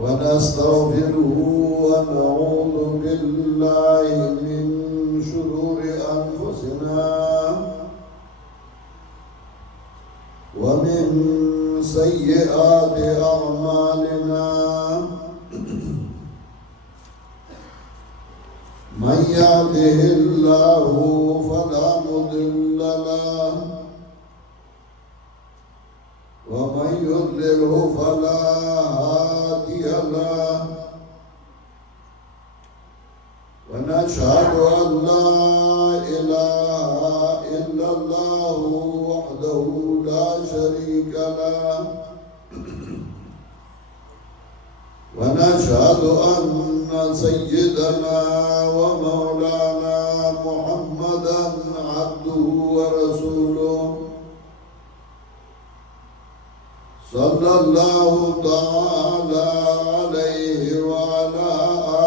ونستغفره ونعوذ بالله من شرور أنفسنا ومن سيئات أعمالنا من يهده الله فلا مضل له ومن يضلله فلا هادي له ونشهد أن لا إله إلا الله وحده لا شريك له ونشهد أن سيدنا ومولانا محمدا عبده ورسوله صلى الله تعالى عليه وعلى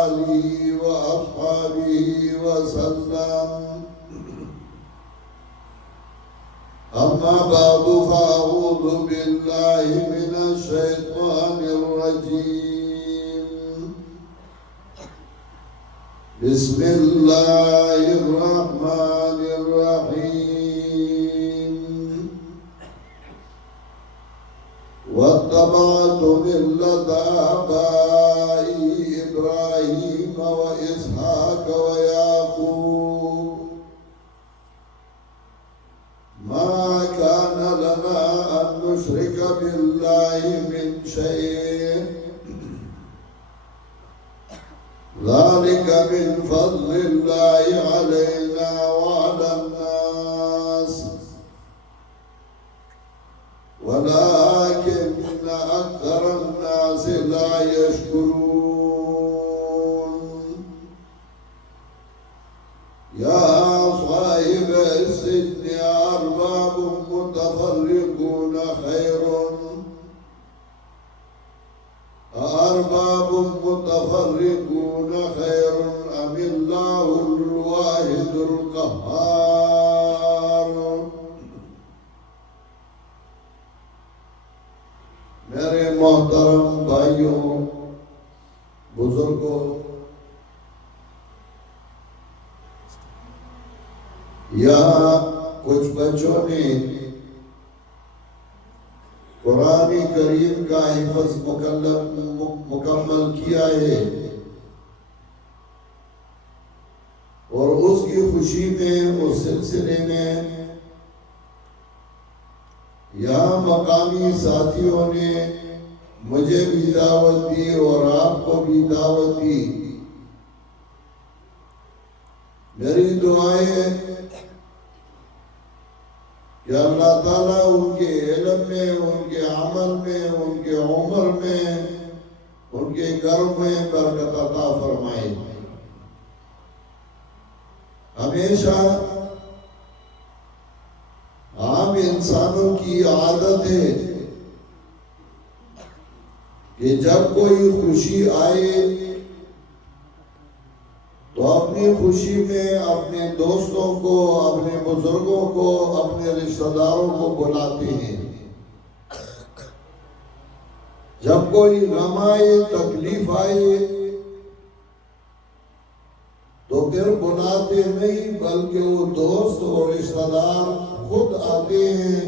آله وأصحابه وسلم أما بعد فأعوذ بالله من الشيطان الرجيم بسم الله الرحمن الرحيم واتبعت ملة آبائي إبراهيم وإسحاق ويعقوب ما كان لنا أن نشرك بالله من شيء ذلك من فضل الله علينا وعلى الناس ولكن أكثر الناس لا يشكرون يا صاحب السجن أرباب متفرقون خير أرباب متفرقون خير أم الله الواحد القهار میرے محترم بھائیوں بزرگوں یہاں کچھ بچوں نے قرآن کریم کا حفظ مکمل کیا ہے اور اس کی خوشی میں اس سلسلے میں یہاں مقامی ساتھیوں نے مجھے بھی دعوت دی اور آپ کو بھی دعوت دی. میری دعائیں کہ اللہ تعالیٰ ان کے علم میں، ان کے عمل میں، ان کے عمر میں، ان کے گھر میں برکت عطا فرمائے. ہمیشہ عام انسانوں کی عادت ہے کہ جب کوئی خوشی آئے تو اپنی خوشی میں اپنے دوستوں کو، اپنے بزرگوں کو، اپنے رشتہ داروں کو بلاتے ہیں. جب کوئی غم آئے، تکلیف آئے تو پھر بلاتے نہیں بلکہ وہ دوست اور رشتہ دار خود آتے ہیں،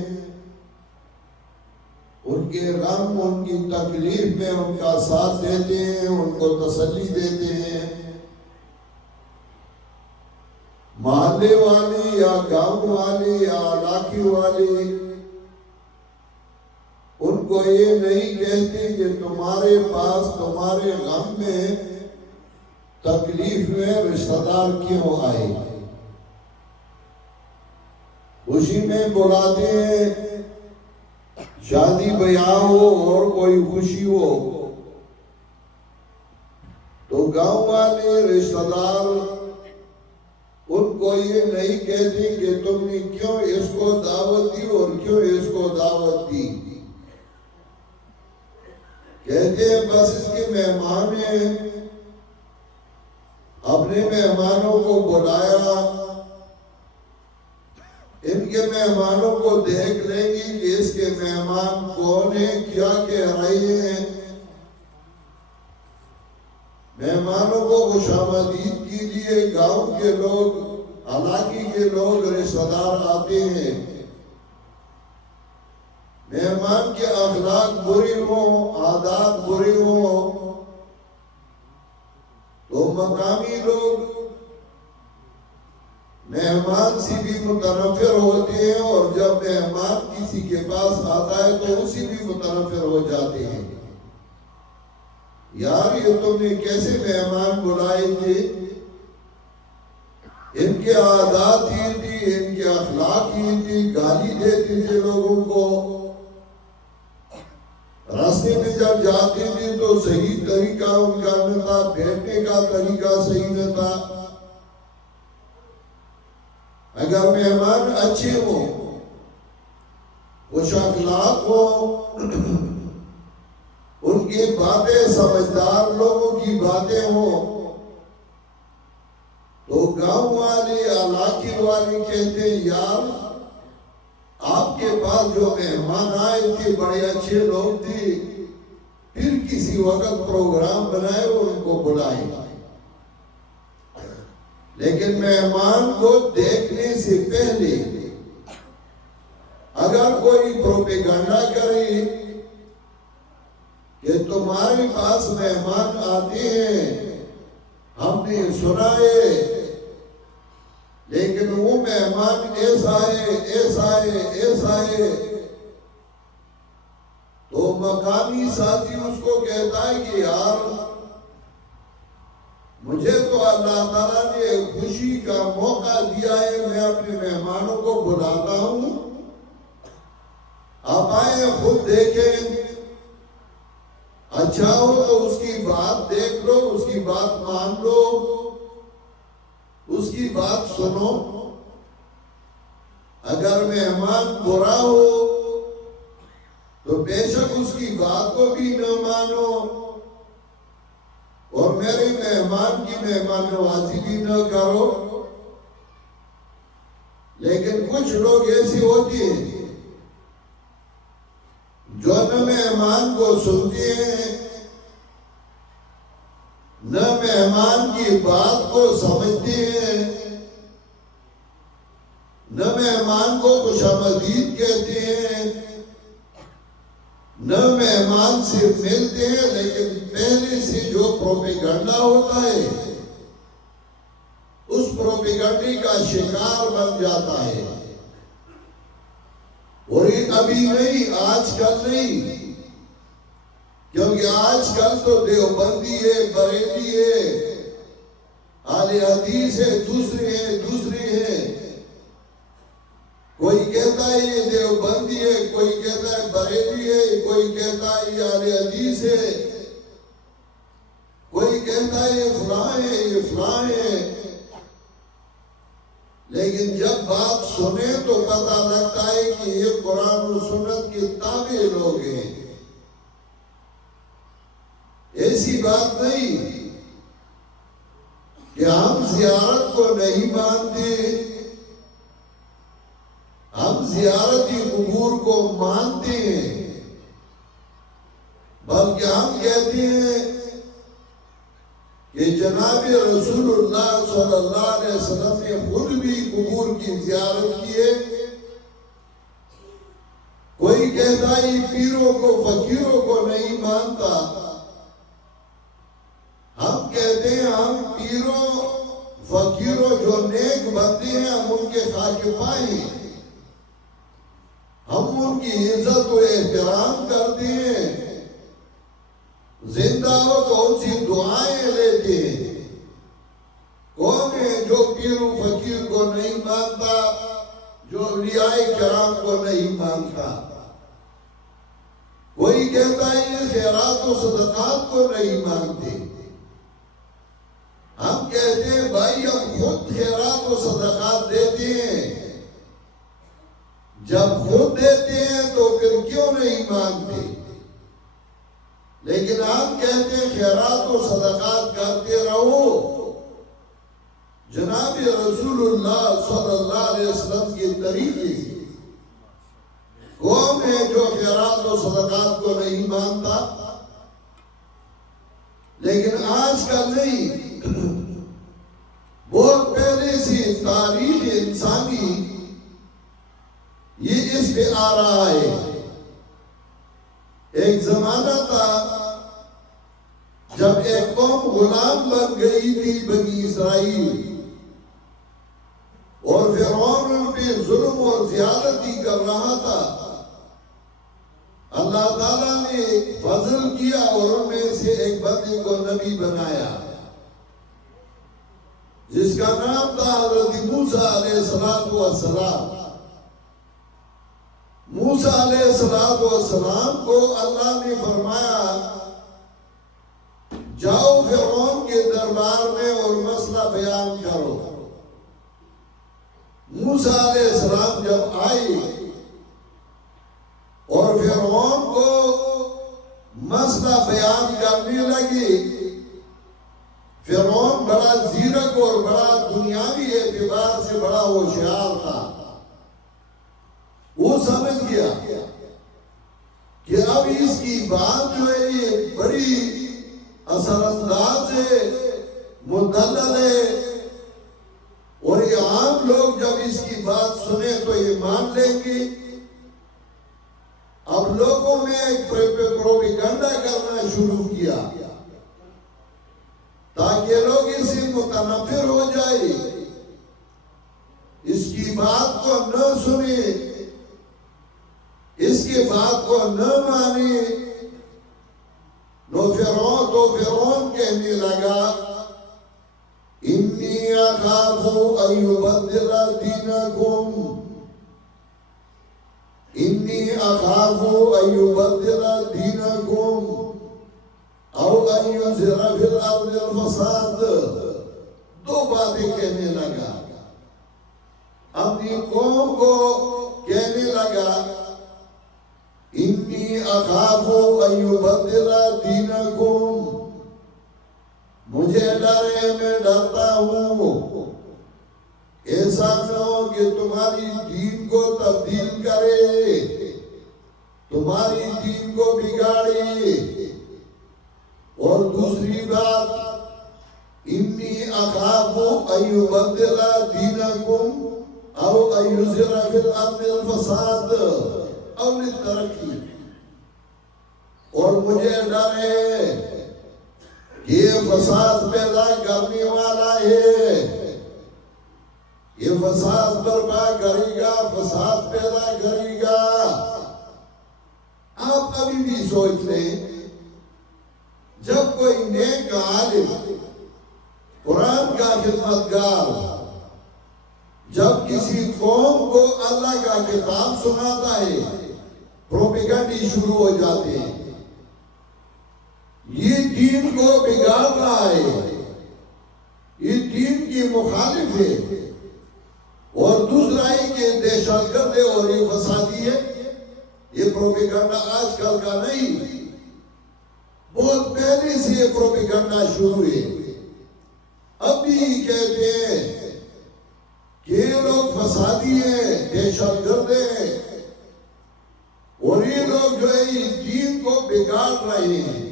ان کے غم، ان کی تکلیف میں ان کا ساتھ دیتے ہیں، ان کو تسلی دیتے ہیں. محلے والے یا گاؤں والے یا علاقے والے ان کو یہ نہیں کہتے کہ تمہارے پاس تمہارے غم میں، تکلیف میں رشتہ دار کیوں آئے. خوشی میں بلاتے ہیں، شادی بیاہ ہو اور کوئی خوشی ہو تو گاؤں والے رشتہ دار ان کو یہ نہیں کہتے کہ تم نے کیوں اس کو دعوت دی اور کیوں اس کو دعوت دی. کہتے ہیں بس اس کے مہمان ہیں، اپنے مہمانوں کو بلایا، ان کے مہمانوں کو دیکھ لیں گی کہ اس کے مہمان کون ہیں، کیا کہہ رہے ہیں، خوش آمدید کیجیے. گاؤں کے لوگ، علاقے کے لوگ، رشتہ دار آتے ہیں. مہمان کے اخلاق برے ہوں، عادات برے ہوں تو مقامی لوگ مہمان سے بھی متنفر ہوتے ہیں، اور جب مہمان کسی کے پاس آتا ہے تو اسی بھی متنفر ہو جاتے ہیں. یار یہ تم نے کیسے مہمان بلائے تھے؟ ان کے عادات ہی تھی، ان کے اخلاق ہی تھی، گالی دیتے تھے لوگوں کو. راستے میں جب جاتے تھے تو صحیح طریقہ ان کا نہ تھا، بیٹھنے کا طریقہ صحیح نہ تھا. اگر مہمان اچھے ہوں، خوش اخلاق ہوں، ان کی باتیں سمجھدار لوگوں کی باتیں ہوں، تو گاؤں والے، علاقے والے کہتے ہیں یار آپ کے پاس جو مہمان آئے تھے بڑے اچھے لوگ تھے، پھر کسی وقت پروگرام بنائے اور ان کو بلائے. لیکن مہمان کو دیکھنے سے پہلے اگر کوئی پروپیگنڈا کرے کہ تمہارے پاس مہمان آتے ہیں، ہم نے سنا ہے، لیکن وہ مہمان ایسا ہے، ایسا ہے، ایسا ہے، تو مقامی ساتھی اس کو کہتا ہے کہ یار مجھے تو اللہ تعالیٰ نے خوشی کا موقع دیا ہے، میں اپنے مہمانوں کو بلاتا ہوں، آپ آئیں خود دیکھیں، اچھا ہو تو اس کی بات دیکھ لو، اس کی بات مان لو، اس کی بات سنو. اگر مہمان برا ہو تو بے شک اس کی بات کو بھی نہ مانو اور میرے مہمان کی مہمان نوازی بھی نہ کرو. لیکن کچھ لوگ ایسی ہوتی ہیں جو نہ مہمان کو سنتے ہیں، نہ مہمان کی بات کو سمجھتے ہیں، نہ مہمان کو خوش آمدید کہتے ہیں، نہ مہمان سے ملتے ہیں. لیکن پہلے سے جو پروپیگنڈا ہوتا ہے اس پروپیگنڈے کا شکار بن جاتا ہے. اور یہ ابھی نہیں، آج کل نہیں، کیونکہ آج کل تو دیوبندی ہے، بریلی ہے، اہل حدیث ہے، دوسرے ہیں. کوئی کہتا ہے یہ دیوبندی ہے، کوئی کہتا ہے بریلی ہے، کوئی کہتا ہے یہ اہل حدیث ہے، کوئی کہتا ہے یہ فلاں ہے، یہ فلاں ہے. لیکن جب بات سنے تو پتہ لگتا ہے کہ یہ قرآن و سنت کے تابع لوگ ہیں. ایسی بات نہیں کہ ہم زیارت کو نہیں مانتے، ہم زیارتی قبور کو مانتے ہیں، بلکہ ہم کہتے ہیں کہ جناب رسول اللہ صلی اللہ علیہ وسلم نے خود بھی قبور کی زیارت کی ہے. کوئی کہتا ہے پیروں کو، فقیروں کو نہیں مانتا. ہم کہتے ہیں ہم پیروں فقیروں جو نیک بندے ہیں ہم ان کے خاک پائے ہیں، ہم ان کی عزت و احترام کرتے ہیں، زندہ ہو تو ان سے دعائیں لیتے ہیں. کون ہے جو پیر و فقیر کو نہیں مانتا، جو اولیاء کرام کو نہیں مانتا؟ کوئی کہتا ہے یہ خیرات و صدقات کو نہیں مانتے. ہم کہتے ہیں بھائی ہم خود خیرات و صدقات دیتے ہیں، جب خود دیتے ہیں تو پھر کیوں نہیں مانتے؟ لیکن ہم کہتے ہیں خیرات و صدقات کرتے رہو. جناب رسول اللہ صلی اللہ علیہ وسلم کے طریقے سے کون ہے جو خیرات و صدقات کو نہیں مانتا؟ لیکن آج کل نہیں، پہ آ رہا ہے۔ ایک زمانہ تھا جب ایک قوم غلام بن گئی تھی، بنی اسرائیل، اور فرعون ان پہ ظلم اور زیادتی کر رہا تھا۔ اللہ تعالیٰ نے فضل کیا اور ان میں سے ایک بندے کو نبی بنایا جس کا نام تھا حضرت موسیٰ علیہ السلام۔ موسیٰ علیہ السلام کو اللہ نے فرمایا جاؤ فرعون کے دربار میں اور مسئلہ بیان کرو۔ موسیٰ علیہ السلام جب آئے اور فرعون کو مسئلہ بیان کرنے لگے، فرعون بڑا زیرک اور بڑا دنیاوی اعتبار سے بڑا ہوشیار تھا۔ وہ سمجھ گیا کہ اب اس کی بات جو ہے یہ بڑی اثر انداز ہے، مدلل ہے، اور یہ عام لوگ جب اس کی بات سنیں تو یہ مان لیں گے۔ اب لوگوں میں پروپیگنڈا کرنا شروع کیا تاکہ لوگ اس سے متنفر ہو جائے، اس کی بات کو نہ سنیں، اس کی بات کو نہ مانے۔ فرعون کہنے لگا انی اخاف ان یبدل دینکم، انی اخاف ان یبدل دینکم او ان یظہر فی الارض الفساد۔ دو باتیں کہنے لگا، اپنی قوم کو کہنے لگا انی اخاف ان یبدل دینکم، مجھے ڈر ہے، میں ڈرتا ہوں ایسا نہ ہو کہ تمہاری دین کو تبدیل کرے، تمہاری دین کو بگاڑے۔ اور دوسری بات انی اخاف ان یبدل دینکم او ان یظہر فی الارض الفساد او للترقی، اور مجھے ڈر ہے یہ فساد پیدا کرنے والا ہے، یہ فساد برپا کرے گا، فساد پیدا کرے گا۔ آپ ابھی بھی سوچ لیں، جب کوئی نیک عالم، قرآن کا خدمتگار جب کسی قوم کو اللہ کا کتاب سناتا ہے، پروپیگنڈی شروع ہو جاتے ہیں، یہ دین کو بگاڑ رہا ہے، یہ دین کی مخالف ہے، اور دوسرا ہے کہ دہشت گرد ہے اور یہ فسادی ہے۔ یہ پروپیگنڈا آج کل کا نہیں، بہت پہلے سے یہ پروپیگنڈا شروع ہے۔ اب بھی کہتے ہیں کہ یہ لوگ فسادی ہیں، دہشت گرد ہیں، اور یہ لوگ جو ہے یہ دین کو بگاڑ رہے ہیں،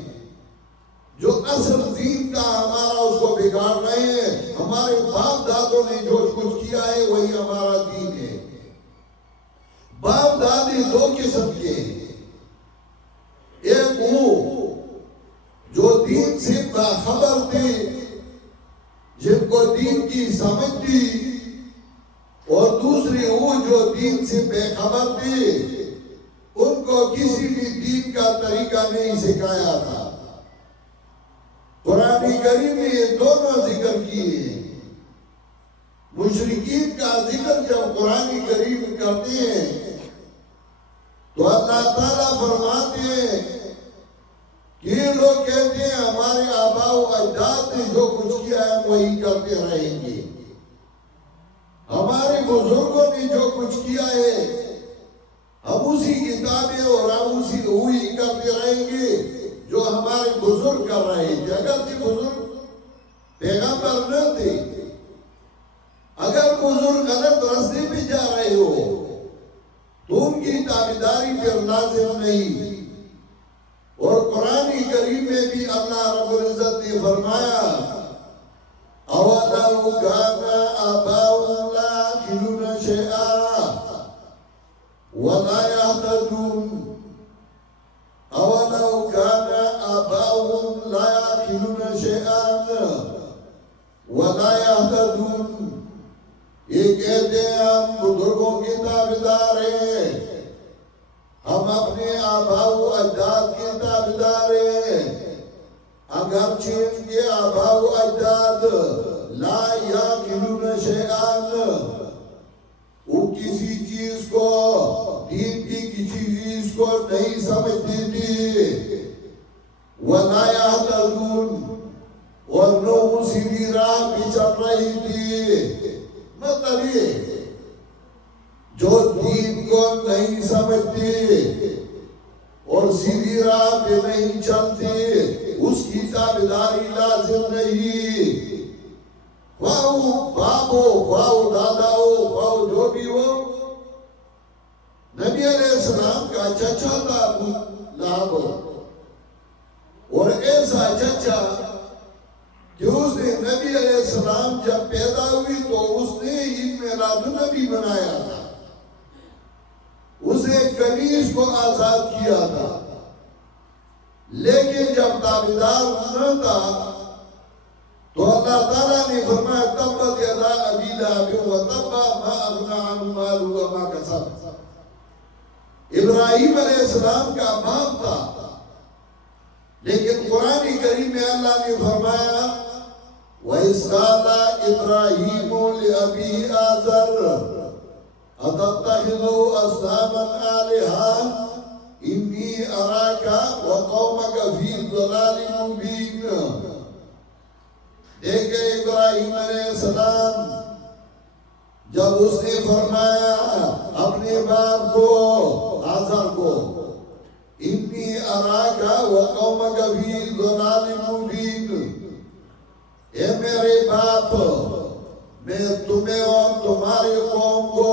جو اصل دین کا ہمارا اس کو بگاڑ رہے ہیں۔ ہمارے باپ دادوں نے جو کچھ کیا ہے وہی ہمارا دین ہے۔ باپ دادی دو قسم کے ہیں، ایک وہ جو دین سے باخبر تھے، جن کو دین کی سمجھ تھی، اور دوسرے وہ جو دین سے بے خبر تھے، ان کو کسی بھی دین کا طریقہ نہیں سکھایا تھا۔ قرآن کریم نے یہ دونوں ذکر کیے ہیں۔ مشرکین کا ذکر جب قرآن کریم کرتے ہیں تو اللہ تعالیٰ فرماتے ہیں کہ یہ لوگ کہتے ہیں ہمارے آباء و اجداد نے جو کچھ کیا ہے وہی کرتے رہیں گے، ہمارے بزرگوں نے جو کچھ کیا ہے ہم اسی کتابیں اور ہم اسی وہی کرتے رہیں گے جو ہمارے بزرگ کر رہے تھے۔ اگرچہ بزرگ پیغمبر نہ تھے، اگر بزرگ غلط راستے پہ جا رہے ہو تو ان کی تابعداری پھر لازم نہیں۔ اور قرآن کریم میں بھی اللہ رب العزت نے فرمایا اَوَلَوْ كَانَ آبَاؤُهُمْ لَا يَعْقِلُونَ شَيْئًا وَلَا وَلَا يَهْتَدُونَ. یہ کہتے ہیں ہم بزرگوں کی تابعدار ہیں، ہم اپنے آباء و اجداد کی تابعدار ہیں، اگرچہ ان کے آباء و اجداد لا یعقلون شیئا، وہ کسی چیز کو، دین کی کسی چیز کو نہیں سمجھتی تھی. وَلَا يَهْتَدُونَ، اور نہ وہ سیدھی راہ پہ چل رہی تھی. مطلب یہ جو دین کو نہیں سمجھتی اور سیدھی راہ پہ نہیں چلتی، اس کی تابعداری لازم نہیں. خواہ باپ ہو، خواہ دادا ہو، خواہ جو بھی ہو. نبی علیہ السلام کا چچا تھا ابو لہب، اور ایسا چچا کہ اس نے نبی علیہ السلام جب پیدا ہوئی تو اس نے عید میلاد النبی بنایا تھا، اسے کنیز کو آزاد کیا تھا. لیکن جب تابعدار نہ تھا تو اللہ تعالیٰ نے فرمایا تبت یدا ابی لہب وتب ما اغنی عنہ مالہ وما کسب. ابراہیم علیہ السلام کا باپ تھا، لیکن قرآن کریم میں اللہ نے فرمایا وَإِذْ قَالَ إِبْرَاهِيمُ لِأَبِيهِ آزَرَ أَتَتَّخِذُ أَصْنَامًا آلِهَةً إِنِّي أَرَاكَ وَقَوْمَكَ فِي ضَلَالٍ مُبِينٍ. دیکھیں ابراہیم علیہ السلام جب اس نے فرمایا اپنے باپ کو آزر کو انی اراکا وقومک فی ضلال مبین، اے میرے باپ میں تمہیں اور تمہارے قوم کو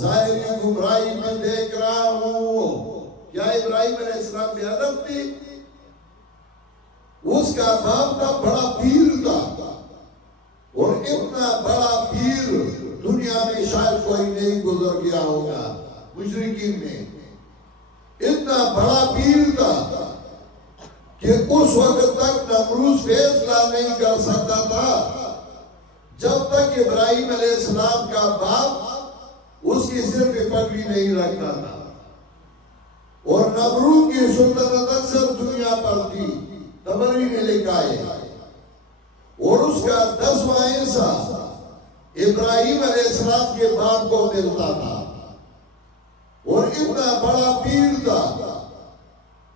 ظاہری گمراہی میں دیکھ رہا ہوں. کیا ابراہیم علیہ السلام بے ادب تھی؟ اس کا باپ تھا بڑا پیر تھا، اور اتنا بڑا پیر دنیا میں شاید کوئی نہیں گزر گیا ہوگا مشرکین میں. اتنا بڑا پیر تھا کہ اس وقت تک نمروز فیصلہ نہیں کر سکتا تھا جب تک ابراہیم علیہ السلام کا باپ اس کی سر پہ پگڑی نہیں رکھتا تھا. اور نمرود کی سلطنت اکثر دنیا پر تھی، تبری نے لکھا ہے. اور اس کا 10واں حصہ ابراہیم علیہ السلام کے باپ کو ملتا تھا. اور اتنا بڑا پیر تھا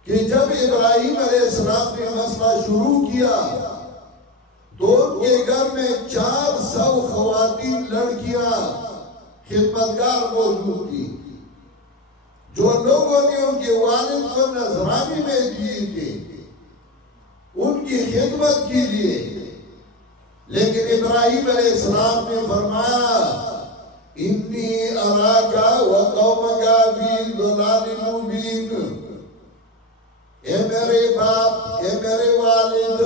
کہ جب ابراہیم علیہ السلام نے مسئلہ شروع کیا تو ان کے گھر میں 400 خواتین لڑکیاں خدمتگار موجود تھی، جو لوگوں نے ان کے والد کو نذرانے میں دیے تھے ان کی خدمت کے لیے. لیکن ابراہیم علیہ السلام نے فرمایا انی اراکا وقومکا فی ضلال مبین، اے میرے باپ، اے میرے والد،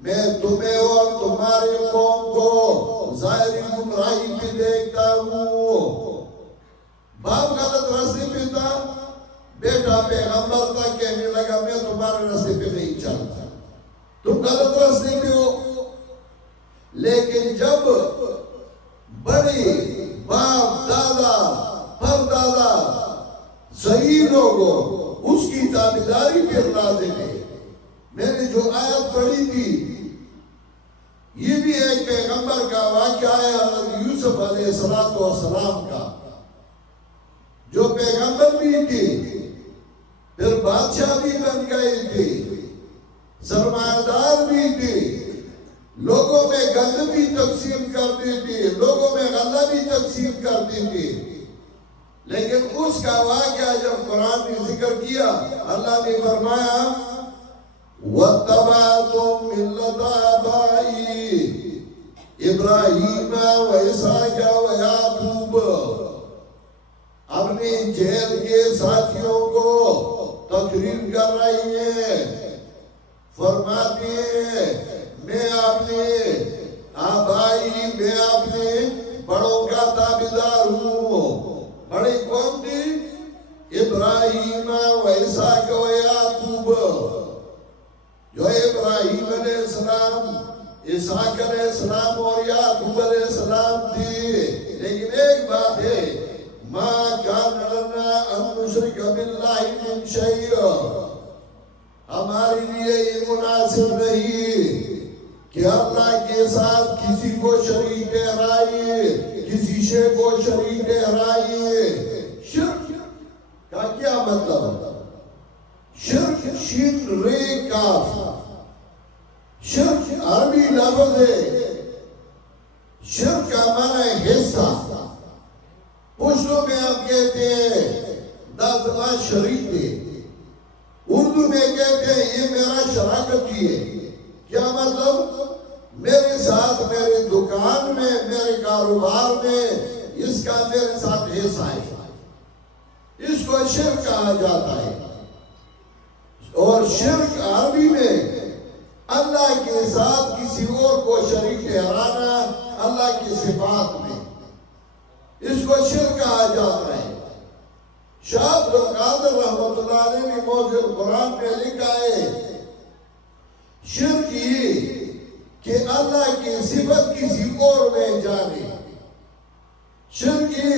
میں تمہیں اور تمہارے قوم کو ظاہری گمراہی پہ دیکھتا ہوں. باپ غلط راستے پہ تھا، بیٹا پیغمبر تھا، کہنے لگا میں تمہارے راستے پہ نہیں چلتا، تم غلط راستے پہ ہو. لیکن جب بڑے باپ، دادا، پردادا صحیح لوگوں اس کی تابعداری پر لازم ہے. میں نے جو آیت پڑھی تھی یہ بھی ایک پیغمبر کا واقعہ ہے، حضرت یوسف علیہ السلام کا، جو پیغمبر بھی تھے، پھر بادشاہ بھی بن گئے تھے، سرمایہ دار بھی تھے، لوگوں میں گند بھی تقسیم کرتے تھے، لوگوں میں غلہ بھی تقسیم کرتے تھے. لیکن اس کا واقعہ جب قرآن نے ذکر کیا، اللہ نے فرمایا وَاتَّبَعْتُم مِّلَّةَ آبَائِي إِبْرَاهِيمَ وَإِسْحَاقَ وَيَعْقُوبَ. اپنے جیل کے ساتھیوں کو تقریر کر رہی ہیں، فرماتی ہیں میں اپنے آبائی، میں اپنے بڑوں کا تابعدار ہوں. بڑے کون تھے؟ ابراہیم و اسحاق و یعقوب. جو ابراہیم علیہ السلام، اسحاق علیہ السلام اور یعقوب علیہ السلام تھی، لیکن ایک بات ہے، ما کان لنا ان نشرک باللہ من شیء، ہمارے لیے یہ مناسب نہیں کہ اللہ کے ساتھ کسی کو شریک ٹھہرائیے، کسی شے کو شریک ٹھہرائیے۔ شرک کا کیا مطلب؟ شرک شین رے کاف، شرک عربی لفظ ہے، شرک کا معنی ہے حصہ۔ پشتوں میں آپ کہتے ہیں دازما شریک دے، اردو میں کہتے ہیں یہ میرا شراکتی ہے۔ کیا مطلب؟ میرے ساتھ میرے دکان میں، میرے کاروبار میں اس کا میرے ساتھ حصہ ہے، اس کو شرک کہا جاتا ہے۔ اور شرک عربی میں اللہ کے ساتھ کسی اور کو شریک ٹھہرانا، اللہ کی صفات میں، اس کو شرک کہا جاتا ہے۔ شاہ عبد القادر رحمۃ اللہ علیہ نے موضوع قرآن میں لکھا ہے، شرک یہ کہ اللہ کی صفت کسی اور میں جانے، شرک یہ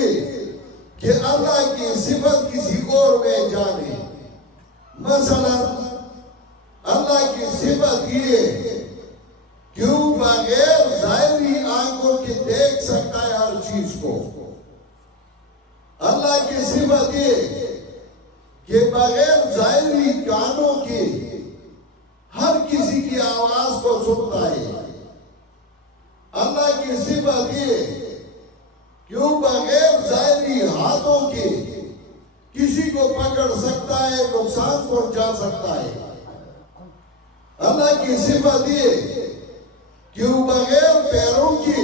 کہ اللہ کی صفت کسی اور میں جانے۔ مثلا اللہ کی صفت یہ کہ وہ بغیر ظاہری آنکھوں کے دیکھ سکتا ہے ہر چیز کو۔ اللہ کی صفت یہ کہ بغیر ظاہری کانوں کے ہر کسی کی آواز کو سنتا ہے۔ اللہ کی صفت یہ کہ وہ بغیر ظاہری ہاتھوں کے کسی کو پکڑ سکتا ہے، نقصان پہنچا سکتا ہے۔ اللہ کی صفت یہ کہ وہ بغیر پیروں کی،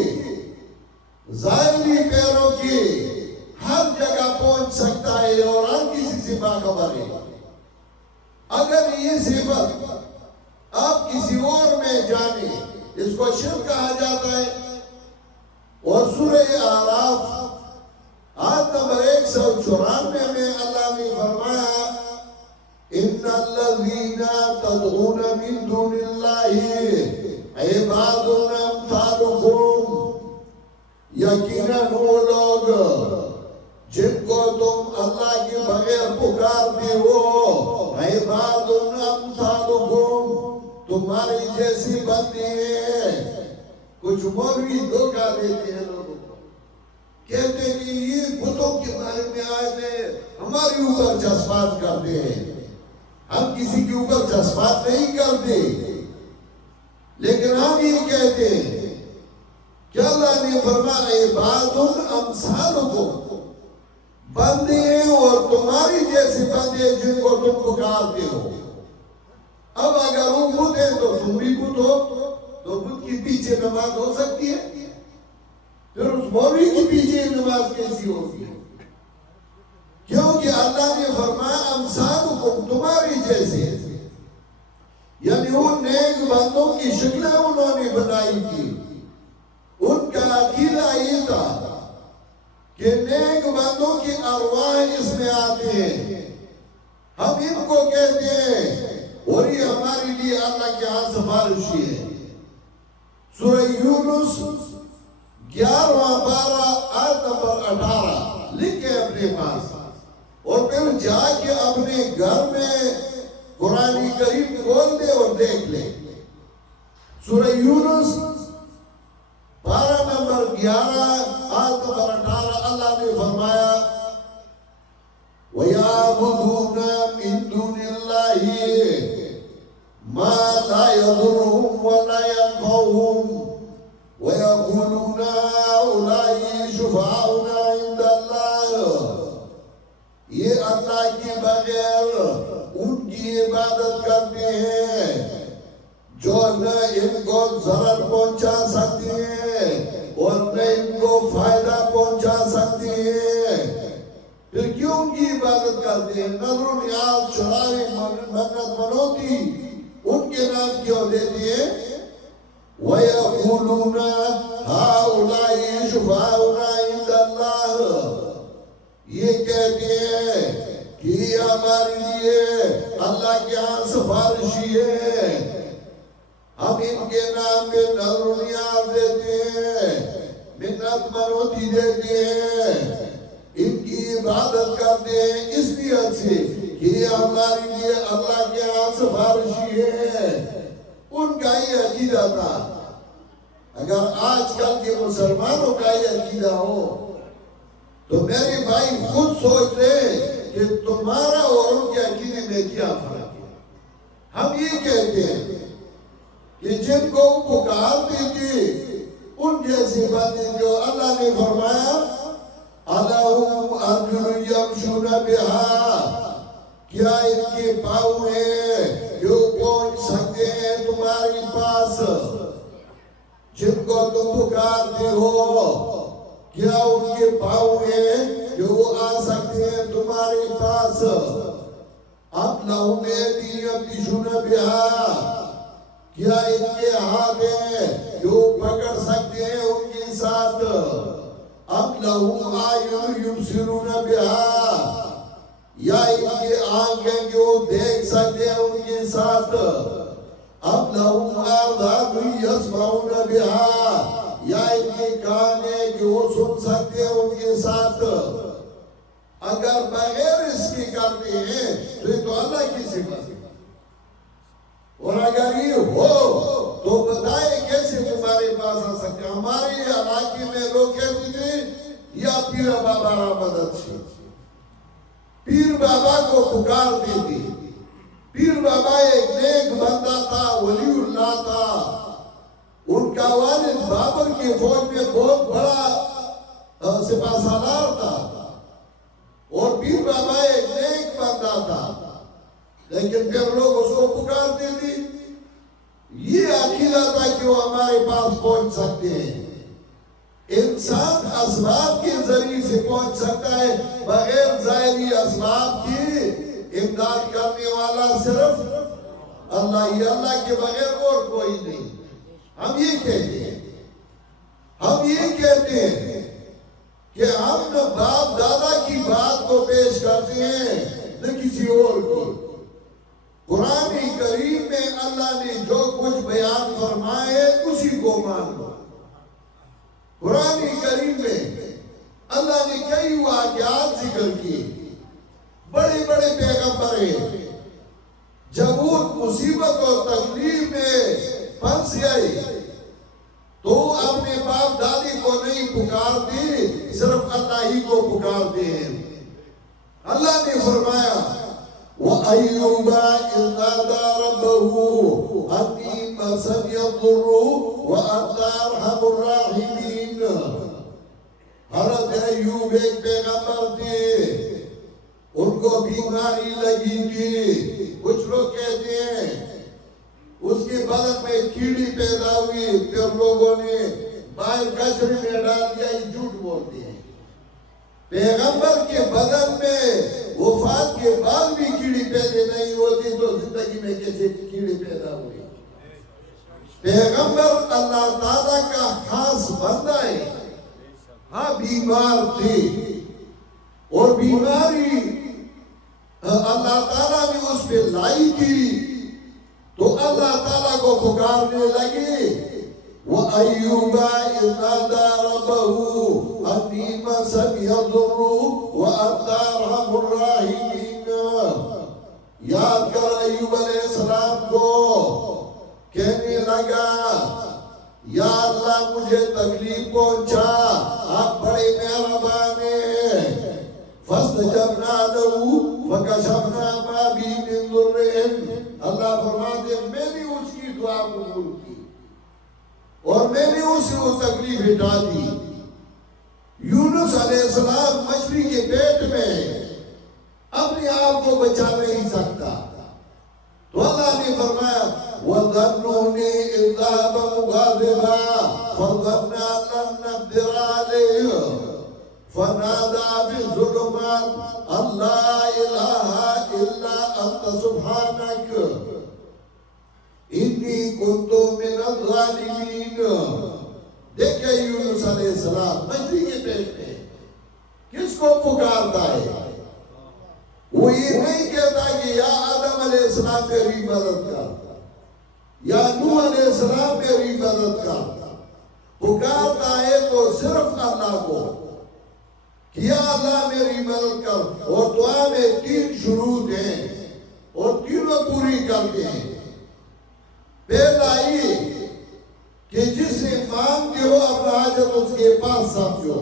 ظاہری پیروں کی ہر جگہ پہنچ سکتا ہے اور ہر کسی سے باخبر ہے۔ اگر یہ صفت آپ کسی اور میں جانے، اس کو شرک کہا جاتا ہے۔ اور سورہ اعراف آیت نمبر 194 میں اللہ نے فرمایا، ان الذین تدعون من دون اللہ عباد امثالکم، یقیناً وہ لوگ جن کو تم اللہ کے بغیر پکارتے ہو، عباد امثالکم، تمہاری جیسی بندی ہے۔ کچھ مولوی دھوکہ دیتے ہیں لوگوں کو، کہتے ہیں کہ یہ بتوں کے بارے میں آئے تھے، ہماری اوپر جذبات کرتے ہیں۔ ہم کسی کے اوپر جذبات نہیں کرتے، لیکن ہم یہ کہتے ہیں کہ اللہ نے فرمایا عباد امثالکم، بندے ہیں اور تمہاری جیسے بندے جن کو تم پکارتے ہو۔ اب اگر وہ بت ہیں تو تم بھی بت ہو، تو بت کے پیچھے نماز ہو سکتی ہے؟ پھر اس مولوی کے پیچھے نماز کیسی ہوگی؟ کیونکہ اللہ نے فرمایا امثالکم، تمہاری جیسے، یعنی ان نیک بندوں کی شکلیں انہوں نے بنائی تھی۔ ان کا عقیدہ یہ تھا کہ نیک بندوں کی ارواح اس میں آتے ہیں، ہم ان کو کہتے ہیں اور یہ ہمارے لیے اللہ کے ہاں سفارشی ہے۔ سورہ یونس 11-12 آیت نمبر 18 لکھے اپنے پاس، اور پھر جا کے اپنے گھر میں قرآن کریم کھول دے اور دیکھ لے۔ سورہ یونس 12 نمبر 11 آیت نمبر 18 اللہ نے فرمایا، وَيَعْبُدُونَ مِن دُونِ اللَّهِ مَا لَا يَضُرُّهُمْ وَلَا يَنفَعُهُمْ وَيَقُولُونَ هَؤُلَاءِ شُفَعَاؤُنَا عِندَ اللَّهِ، یہ اللہ کے بغیر ان کی عبادت کرتے ہیں جو نہ ان کو ضرر پہنچا سکتے ہیں اور نہ ان کو فائدہ پہنچا سکتے ہیں۔ پھر کیوں ان کی عبادت کرتے ہیں؟ نظر و نیاز، چڑھاوے، منت منوتی ان کے نام کیوں دیتے ہیں؟ وَيَقُولُونَ هَؤُلَاءِ شُفَعَاؤُنَا عِندَ اللَّهِ، یہ کہتے ہیں کہ یہ ہمارے لیے اللہ کے ہاں سفارشی ہے۔ ہم ان کے نام پہ نظر و نیاز دیتے ہیں، منت منوتی دیتے ہیں، ان کی عبادت کرتے ہیں اس نیت سے کہ یہ ہمارے لیے اللہ کے ہاں سفارشی ہے۔ ان کا یہ عقیدہ تھا۔ اگر آج کل کے مسلمانوں کا یہ عقیدہ ہو تو میرے بھائی خود سوچ لے کہ تمہارا اور ان کے عقیدے میں کیا فرق ہے۔ ہم یہ کہتے ہیں کہ جن کو پکارتے تھے ان جیسے بندے جو اللہ نے فرمایا اَلَهُمْ أَرْجُلٌ يَمْشُونَ بِهَا، کیا ان کے پاؤں ہیں جو پہنچ سکتے ہیں تمہاری پاس؟ جن کو تم پکارتے ہو کیا ان کے پاؤں ہیں جو وہ آ سکتے ہیں تمہارے پاس؟ اب لَهُمْ أَيْدِيٌ يَبْطِشُونَ بِهَا، کیا ان کے ہاتھ ہیں جو پکڑ سکتے ہیں ان کے ساتھ؟ اب لَهُمْ أَعْيُنٌ يُبْصِرُونَ بِهَا، یا ان کے آنکھیں جو دیکھ سکتے ہیں ان کے ساتھ؟ اب لَهُمْ آذَانٌ يَسْمَعُونَ بِهَا، یا ان کے کان ہیں جو وہ سن سکتے ہیں ان کے ساتھ؟ اگر بغیر اس کی کرتے ہیں تو یہ تو اللہ کی صفت ہے، اور اگر یہ ہو تو بتائیں کیسے تمہارے پاس آ سکتے ہیں؟ ہمارے علاقے میں لوگ کہتے تھے یا پیر بابا را مدد سے، پیر بابا کو پکارتے تھے۔ پیر بابا ایک نیک بندہ تھا، ولی اللہ تھا، ان کا والد بابر کی فوج میں بہت بڑا سپاہ سالار تھا، اور پیر بابا ایک نیک بندہ تھا، لیکن پھر لوگ اس کو پکارتے تھے۔ یہ عقیدہ تھا کہ وہ ہمارے پاس پہنچ سکتے ہیں۔ انسان اسباب کے ذریعے سے پہنچ سکتا ہے، بغیر ظاہری اسباب کی امداد کرنے والا صرف اللہ ہی، اللہ کے بغیر اور کوئی نہیں۔ ہم یہ کہتے ہیں، ہم یہ کہتے ہیں کہ ہم نہ باپ دادا کی بات کو پیش کرتے ہیں نہ کسی اور کی۔ قرآن کریم میں اللہ نے جو کچھ بیان فرمائے اسی کو مان لو۔ قرآن کریم میں اللہ نے کئی واقعات ذکر کیے، بڑے بڑے پیغمبر ہیں، جب وہ مصیبت اور تکلیف میں پھنس گئے تو اپنے باپ دادی کو نہیں پکارتے، صرف اللہ ہی کو پکارتے ہیں۔ اللہ نے فرمایا وَأَيُّوبَ إِذْ نَادَىٰ رَبَّهُ أَنِّي مَسَّنِيَ الضُّرُّ وَأَنتَ أَرْحَمُ الرَّاحِمِينَ۔ حضرت ایوب ایک پیغمبر تھے، ان کو بیماری لگی تھی، کچھ لوگ کہتے ہیں اس کے بدن میں کیڑی پیدا ہوئی، پھر لوگوں نے باہر کچرے میں ڈال دیا، یہ جھوٹ بولتے ہیں۔ پیغمبر کے بدن میں وفات کے بعد بھی کیڑی پیدا نہیں ہوتی تو زندگی میں کیسے کیڑی پیدا ہوئی؟ پیغمبر اللہ تعالیٰ کا خاص بندہ ہے۔ ہاں بیمار تھے، اور بیماری اللہ تعالیٰ نے اس پہ لائی تھی، تو اللہ تعالیٰ کو پکارنے لگے وَأَيُّوبَ إِذْ نَادَىٰ رَبَّهُ أَنِّي مَسَّنِيَ الضُّرُّ وَأَنتَ أَرْحَمُ الرَّاحِمِينَ۔ یاد کر ایوب علیہ السلام کو، کہنے لگا یا اللہ مجھے تکلیف پہنچا، آپ بڑے مہربان ہیں۔ فَاسْتَجَبْنَا لَهُ فَكَشَفْنَا مَا بِهِ مِن ضُرٍّ۔ اللہ فرماتے ہیں میں نے اس کی دعا قبول کی اور میں نے اسے وہ تکلیف ہٹا دی۔ یونس علیہ السلام مچھلی کے پیٹ میں اپنے آپ کو بچا نہیں سکتا، تو اللہ نے فرمایا وَظَنُّونِ إِذْ ذَهَبَ مُغَاضِبًا فَظَنَّ أَن لَّن نَّقْدِرَ عَلَيْهِ فَنَادَىٰ فِي الظُّلُمَاتِ أَن لَّا إِلَٰهَ إِلَّا أَنتَ سُبْحَانَكَ إِنِّي كُنتُ مِنَ الظَّالِمِينَ۔ دیکھیں یونس علیہ السلام مچھلی کے پیٹ میں کس کو پکارتا ہے؟ وہ یہ نہیں کہتا کہ یا آدم علیہ السلام میری مدد کر، یا نوح علیہ السلام میری مدد کر، پکارتا ہے تو صرف اللہ کو کہ یا اللہ میری مدد کر. اور دعا میں 3 شروط ہیں اور تینوں پوری کرتے ہیں. پہلا یہ کہ جس سے مانگتے ہو اپنا حاجت اس کے پاس سمجھو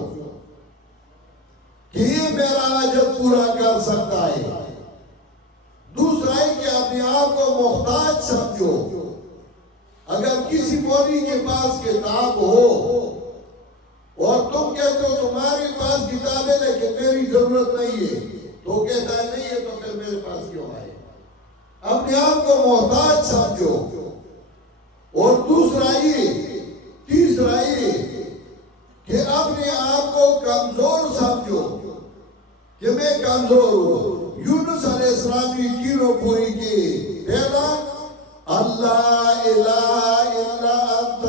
کہ یہ میرا حاجت پورا کر سکتا ہے. دوسرا ہے کہ اپنے آپ کو محتاج سمجھو. اگر کسی مولوی کے پاس کتاب ہو اور تم کہتے ہو تمہارے پاس کتاب ہے لیکن میری ضرورت نہیں ہے، تو کہتا ہے نہیں ہے تو پھر میرے پاس کیوں آئے. اپنے آپ کو محتاج سمجھو. اور دوسرا یہ، تیسرا یہ کہ اپنے آپ کو کمزور سمجھو کہ میں کمزور ہوں. یونس علیہ السلام کی تینوں پوری کی. پہلا اللہ الہ الا انت،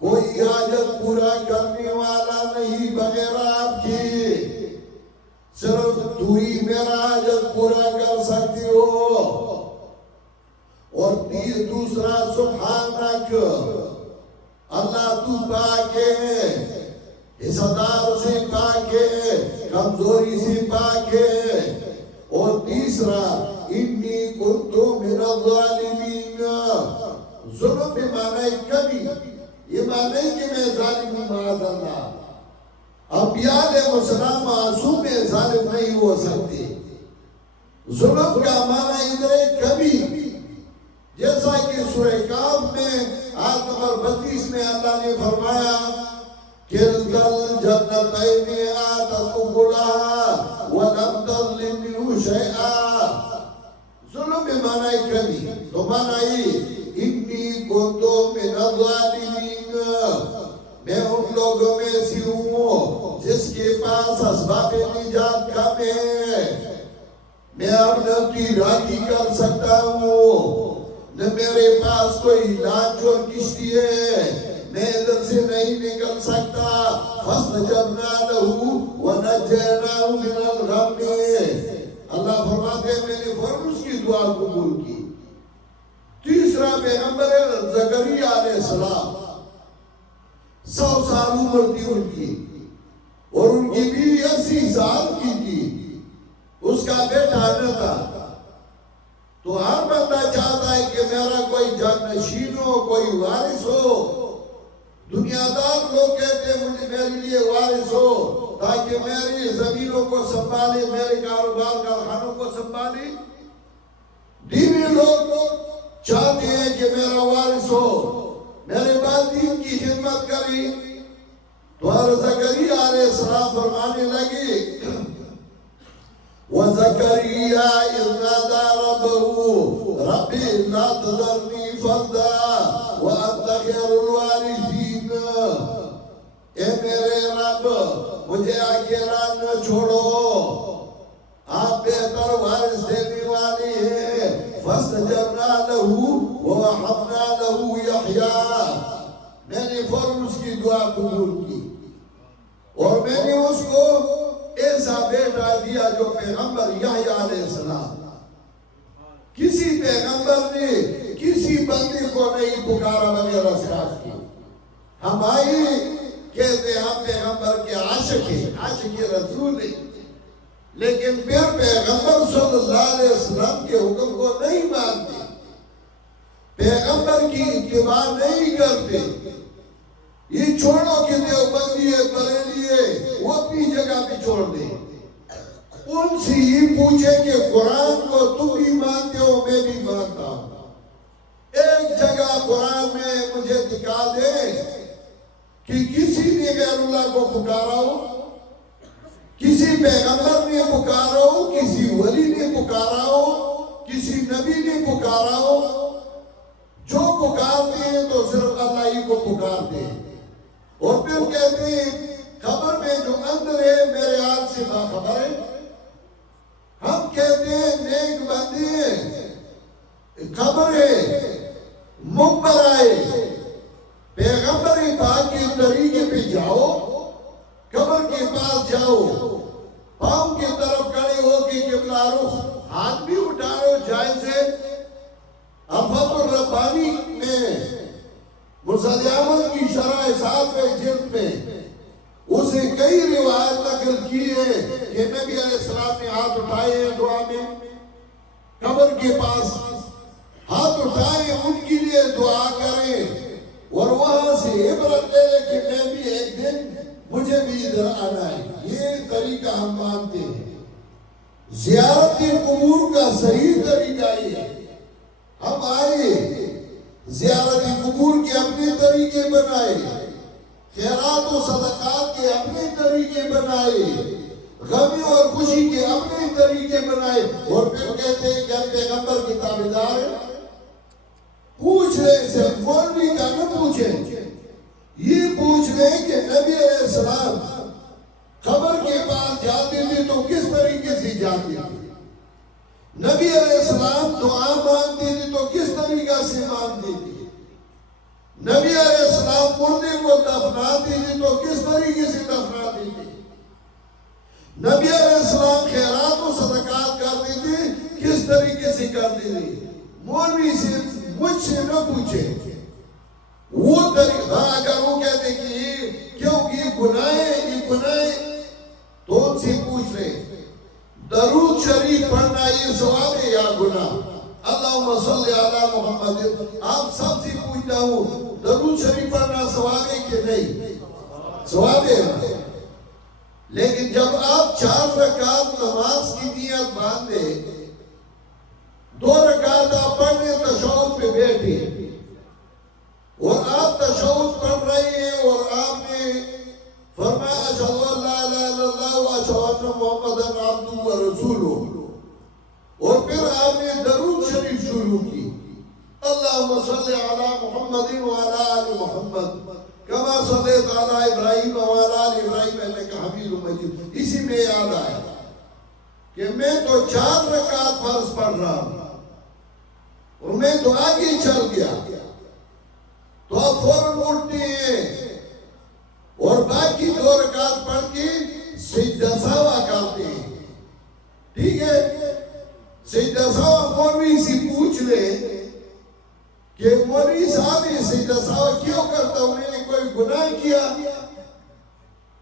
کوئی حاجت پورا کرنے والا نہیں بغیر آپ کی، صرف تو ہی میرا حاجت پورا کر سکتی ہو. اور دوسرا سبحانک، اللہ تو پاک ہے، حسدار سے پاک ہے، کمزوری سے پاک ہے. اور تیسرا انی کنت من الظالمین، ظلم بھی معنی کبھی، یہ معنی کہ میں ظالم ہوں معاذ اللہ. انبیاء علیہ السلام معصوم میں ظالم نہیں ہو سکتے. ظلم کا معنی ادھر ہے کبھی، جیسا کہ سورہ کاف میں آیت نمبر 32 میں اللہ نے فرمایا کِلْتَا الْجَنَّتَيْنِ آتَتْ أُكُلَهَا وَلَمْ تَظْلِمْ مِنْهُ شَيْئًا. ظلم میں معنی کبھی، تو معنی انی کنت من الظالمین، میں ان لوگوں میں سے ہوں جس کے پاس اسباب نجات کم ہے. میں اپنے راضی کر سکتا ہوں، نہ میرے پاس کوئی لانچ اور کشتی ہے، میں ادھر سے نہیں نکل سکتا. فَاسْتَجَبْنَا لَهُ وَنَجَّيْنَاهُ مِنَ الْغَمِّ. اللہ فرماتے ہیں میں نے فوراً اس کی دعا قبول کی. تیسرا پیغمبر زکریا علیہ السلام، 100 سال عمر تھی ان کی، اور ان کی بیوی 80 سال کی تھی. اس کا بیٹا نہ تھا. تو ہر بندہ چاہتا ہے کہ میرا کوئی جانشین ہو، کوئی وارث ہو. دنیا دار لوگ کہتے ہیں مجھے میرے لیے وارث ہو تاکہ میری زمینوں کو سنبھالے، میرے کاروبار کارخانوں کو سنبھالے. دینی لوگ چاہتے ہیں کہ میرا وارث ہو، میرے بعد دین کی خدمت کری. تو زکریا علیہ السلام فرمانے لگے وَزَكَرِيَّا إِذْ نَادَىٰ رَبَّهُ رَبِّ لَا تَذَرْنِي فَرْدًا وَأَنتَ خَيْرُ الْوَارِثِينَ. اے میرے رب مجھے اکیلا نہ چھوڑو، آپ بہتر وارث دینے والے ہیں. فَاسْتَجَبْنَا لَهُ وَوَهَبْنَا لَهُ يَحْيَىٰ. میں نے فوراً اس کی دعا قبول کی اور میں نے اس کو ایسا بیٹا دیا جو پیغمبر یحییٰ علیہ السلام. کسی پیغمبر نے کسی بندے کو نہیں پکارا بغیر اسرار کی. ہم آئی کہتے ہم پیغمبر کے عاشق ہیں، عاشق رسول ہیں، لیکن پھر پیغمبر صلی اللہ علیہ وسلم کے حکم کو نہیں مانتے، پیغمبر کی اتباع نہیں کرتے. یہ چھوڑو کہ دیوبندی ہے، بریلی ہے، وہ اپنی جگہ پہ چھوڑ دیں. ان سے یہ پوچھے کہ قرآن کو تم بھی مانتے ہو، میں بھی مانتا ہوں. ایک جگہ قرآن میں مجھے دکھا دے کہ کسی نے غیر اللہ کو پکارا ہو، کسی پیغمبر نے پکارا ہو، کسی ولی نے پکارا ہو، کسی نبی نے پکارا ہو. جو پکارتے ہیں تو صرف اللہ ہی کو پکارتے ہیں. اور پھر کہتے ہیں خبر میں جو اندر ہے میرے حال سے باخبر ہے. ہم کہتے ہیں نیک بندے ہیں، خبر ہے مخبر آئے، پیغمبر پاک کے طریقے پہ جاؤ، قبر کے پاس جاؤ، پاؤں کی طرف کھڑے ہو کے قبلہ رخ، ہاتھ بھی اٹھاؤ جائز ہے. افت الربانی مسند احمد کی شرح 7ویں جلد میں اسے کئی روایت نقل کی ہے کہ نبی علیہ السلام نے ہاتھ اٹھائے ہیں دعا میں، قبر کے پاس ہاتھ اٹھائے ان کے لیے دعا کریں اور وہاں سے عبرت لے کہ میں بھی ایک دن مجھے بھی ادھر آنا ہے. یہ طریقہ ہم مانتے ہیں. زیارت قبور کا صحیح طریقہ یہ ہے. ہم آئے زیارت قبور کے اپنے طریقے بنائے، خیرات و صدقات کے اپنے طریقے بنائے، غم اور خوشی کے اپنے طریقے بنائے، اور پھر کہتے ہیں کہ ہم پیغمبر کی تابعدار ہیں. پوچھ رہے سے مولوی کا نہ پوچھیں، یہ پوچھ رہے کہ نبی علیہ السلام قبر کے پاس جاتے تھے تو کس طریقے سے جاتے تھے، نبی علیہ السلام دعا مانگتے تھے تو کس طریقہ سے مانگتے تھے، نبی علیہ السلام مردے کو دفناتے تھے تو کس طریقے سے دفناتے تھے، نبی علیہ السلام خیرات و صدقات کرتے تھے کس طریقے سے کرتے تھے. مولوی سے مجھ سے نہ پوچھے وہ طریقہ. اگر وہ کہتے کہ کیوں یہ گناہ تو ان سے پوچھ لیں درود شریف پڑھنا یہ ثواب ہے یا گناہ. اللہم صلی علی محمد. آپ سب سے پوچھتا ہوں درود شریف پڑھنا ثواب ہے کہ نہیں؟ ثواب ہے. لیکن جب آپ 4 رکعت نماز کی نیت باندھے، 2 رکعت آپ پڑھنے تشہد پہ بیٹھے اور آپ تشہد پڑھ رہے ہیں اور آپ نے فرمایا اشہد ان لا الہ الا اللہ و اشہد ان محمدن عبدہ و رسولہ، اور پھر آپ نے درود شریف شروع کی اللہم صلی علی محمد و علی آل محمد کما صلیت علی ابراہیم و علی آل ابراہیم انک حمید مجید. اسی میں یاد آیا کہ میں تو 4 رکعت فرض پڑھ رہا ہوں اور میں تو آگے چل گیا، تو آپ فوراً اٹھتے ہیں اور باقی 2 رکعت پڑھ کے سجدہ سہوا کرتے ہیں. ٹھیک ہے، سجدہ سہوا مولوی سے پوچھ لے کہ مولوی صاحب یہ سجدہ سہوا کیوں کرتا ہوں، میں نے کوئی گناہ کیا؟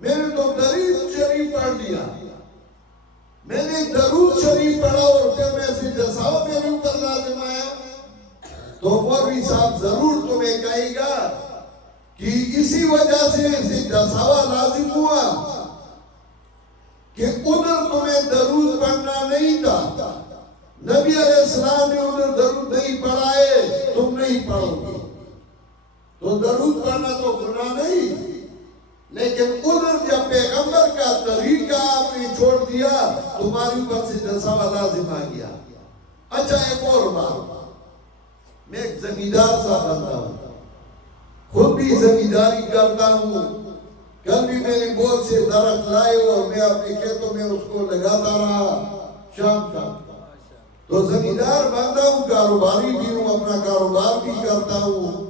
میں نے تو درود شریف پڑھ لیا، میں نے درود شریف پڑھا اور پھر میں سجدہ سہوا میرے اوپر لازم آیا. تو مولوی صاحب ضرور تمہیں کہے گا کہ اسی وجہ سے سجدہ سہوا لازم ہوا کہ ادھر تمہیں درود پڑھنا نہیں تھا، نبی علیہ السلام نے ادھر درود نہیں پڑھائے، تم نہیں پڑھو گے تو درود پڑھنا تو گناہ نہیں. لیکن ادھر جب پیغمبر کا طریقہ آپ نے چھوڑ دیا تمہاری اوپر سجدہ سہوا لازم آ گیا. اچھا ایک اور بات، میں ایک زمیندار سا بنتا ہوں، خود بھی زمینداری کرتا ہوں. کل بھی میں نے بہت سے درخت لائے اور میں اپنے کھیتوں میں اس کو لگاتا رہا شام کا. تو زمیندار بنتا ہوں، کاروباری بھی ہوں، اپنا کاروبار بھی کرتا ہوں،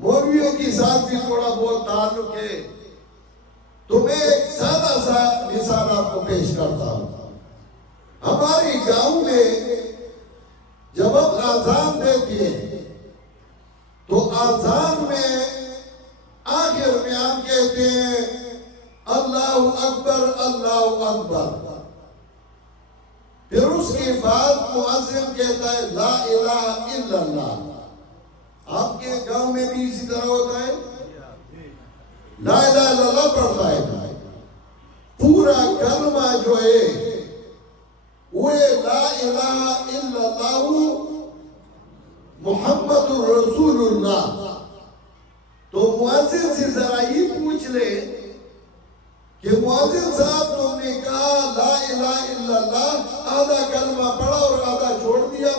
مولویوں کے ساتھ بھی تھوڑا بہت تعلق ہے. تو میں ایک سادہ سا مثال آپ کو پیش کرتا ہوں. ہمارے گاؤں میں جب ہم آذان دیتے ہیں تو آذان میں آخر میں ہم کہتے ہیں اللہ اکبر اللہ اکبر. پھر اس کے بعد مؤذن کہتا ہے لا الہ الا اللہ. آپ کے گاؤں میں بھی اسی طرح ہوتا ہے؟ لا الہ الا اللہ پڑھتا ہے. پورا کلمہ جو ہے وہ لا الہ الا اللہ محمد رسول اللہ. تو مؤذن سے ذرا یہ پوچھ لے کہ مؤذن صاحب تم نے کہا لا الہ الا اللہ، آدھا کلمہ پڑھا اور آدھا چھوڑ دیا،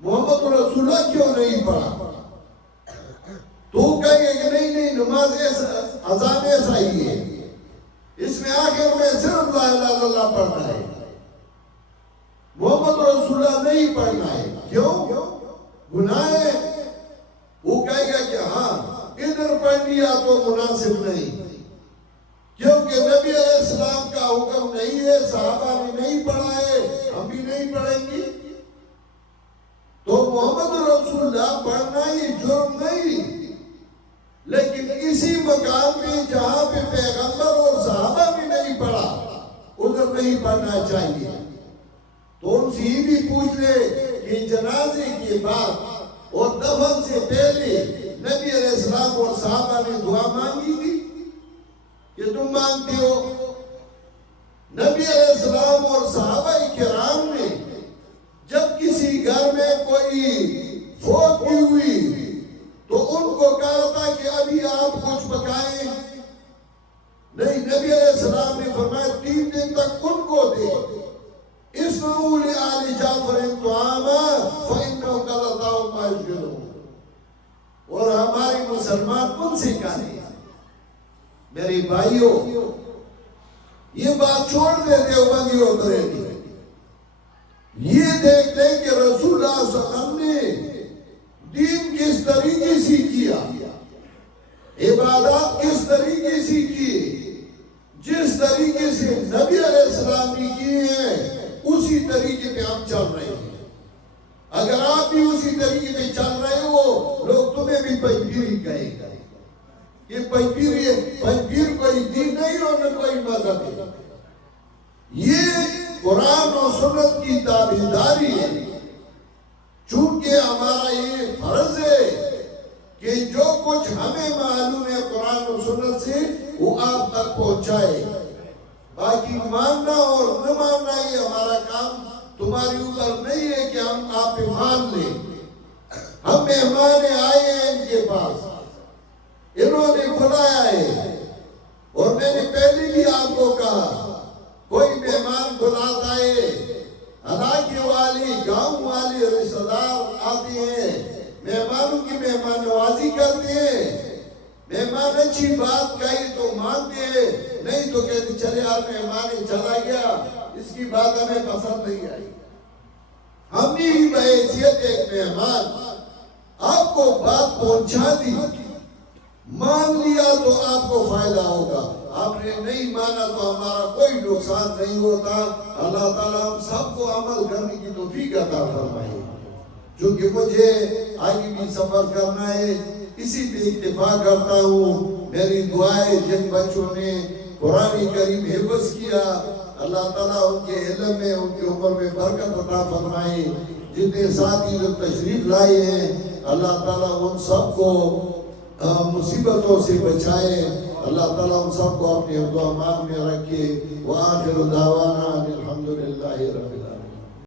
محمد رسول اللہ کیوں نہیں پڑھا؟ تو کہیں گے کہ نہیں نماز اذان ایسا ہی ہے، اس میں آخر میں صرف لا الہ الا اللہ پڑھنا ہے، محمد رسول اللہ نہیں پڑھنا ہے. کیوں؟ گناہ ہے. وہ کہے گا کہ ہاں ادھر پڑھ لیا تو مناسب نہیں، کیونکہ نبی علیہ السلام کا حکم نہیں ہے، صحابہ نے نہیں پڑھا ہے، ہم بھی نہیں پڑھیں گے. تو محمد رسول اللہ پڑھنا ہی جرم نہیں، جہاں پہ پیغمبر اور صحابہ بھی نہیں پڑھا ادھر نہیں پڑھنا چاہیے. تو ان سے یہ بھی پوچھ لے کہ جنازے کے بعد اور دفن سے پہلے نبی علیہ السلام اور صحابہ نے دعا مانگی تھی کہ تم مانگتے ہو؟ نبی علیہ السلام اور صحابہ کرام نے جب کسی گھر میں کوئی فوت ہوئی تو ان کو کہا تھا کہ ابھی آپ کچھ پکائیں نہیں. نبی علیہ السلام نے فرمایا 3 دن تک ان کو دے. اسمعوا لآل جعفر طعاما فإنه قد أطاعوا ما يشغلهم. اور ہمارے مسلمان ان سے کہتے ہیں میرے بھائیوں یہ بات چھوڑ دے دیوبندی اور بریلوی. یہ دیکھ لیں کہ رسول اللہ صلی اللہ علیہ وسلم نے دین کس طریقے سے کیا, عبادات کس طریقے سے کی. جس طریقے سے نبی علیہ السلام نے کیے ہیں اسی طریقے پہ ہم چل رہے ہیں. اگر آپ بھی اسی طریقے پہ چل رہے ہو لوگ تمہیں بھی پنجیری کہیں گے. یہ پنجیر کوئی دین نہیں اور نہ کوئی مذہب ہے. یہ قرآن و سنت کی تابعداری ہے. چونکہ ہمارا یہ فرض ہے کہ جو کچھ ہمیں معلوم ہے قرآن و سنت سے وہ آپ تک پہنچائے. باقی ماننا اور نہ ماننا یہ ہمارا کام تمہاری اوپر نہیں ہے کہ ہم آپ پہ مان لیں. ہم مہمان آئے ہیں ان کے پاس, انہوں نے بلایا ہے. اور میں نے پہلے بھی آپ کو کہا کوئی مہمان بلاتا ہے, علاقے والی گاؤں والی رشتہ دار آتے ہیں, مہمانوں کی مہمان نوازی کرتے ہیں. مہمان اچھی بات کہی تو مانتے ہیں, نہیں تو کہتے چلے یار مہمان چلا گیا, اس کی بات ہمیں پسند نہیں آئی. ہم نے ہی بحیثیت ایک مہمان آپ کو بات پہنچا دی, مان لیا تو آپ کو فائدہ ہوگا, آپ نے نہیں مانا تو ہمارا کوئی نقصان نہیں ہوتا. اللہ تعالیٰ ہم سب کو عمل کرنے کی توفیق عطا فرمائے. چونکہ مجھے آگے بھی سفر کرنا ہے اسی پہ اکتفا کرتا ہوں. میری دعائیں جن بچوں نے قرآن کریم حفظ کیا اللہ تعالیٰ ان کے علم میں ان کی عمر میں برکت عطا فرمائے. جتنے ساتھی جو تشریف لائے ہیں اللہ تعالیٰ ان سب کو مصیبتوں سے بچائے. اللہ تعالیٰ ان سب کو اپنے دعا مان میں رکھے. وآخر دعوانا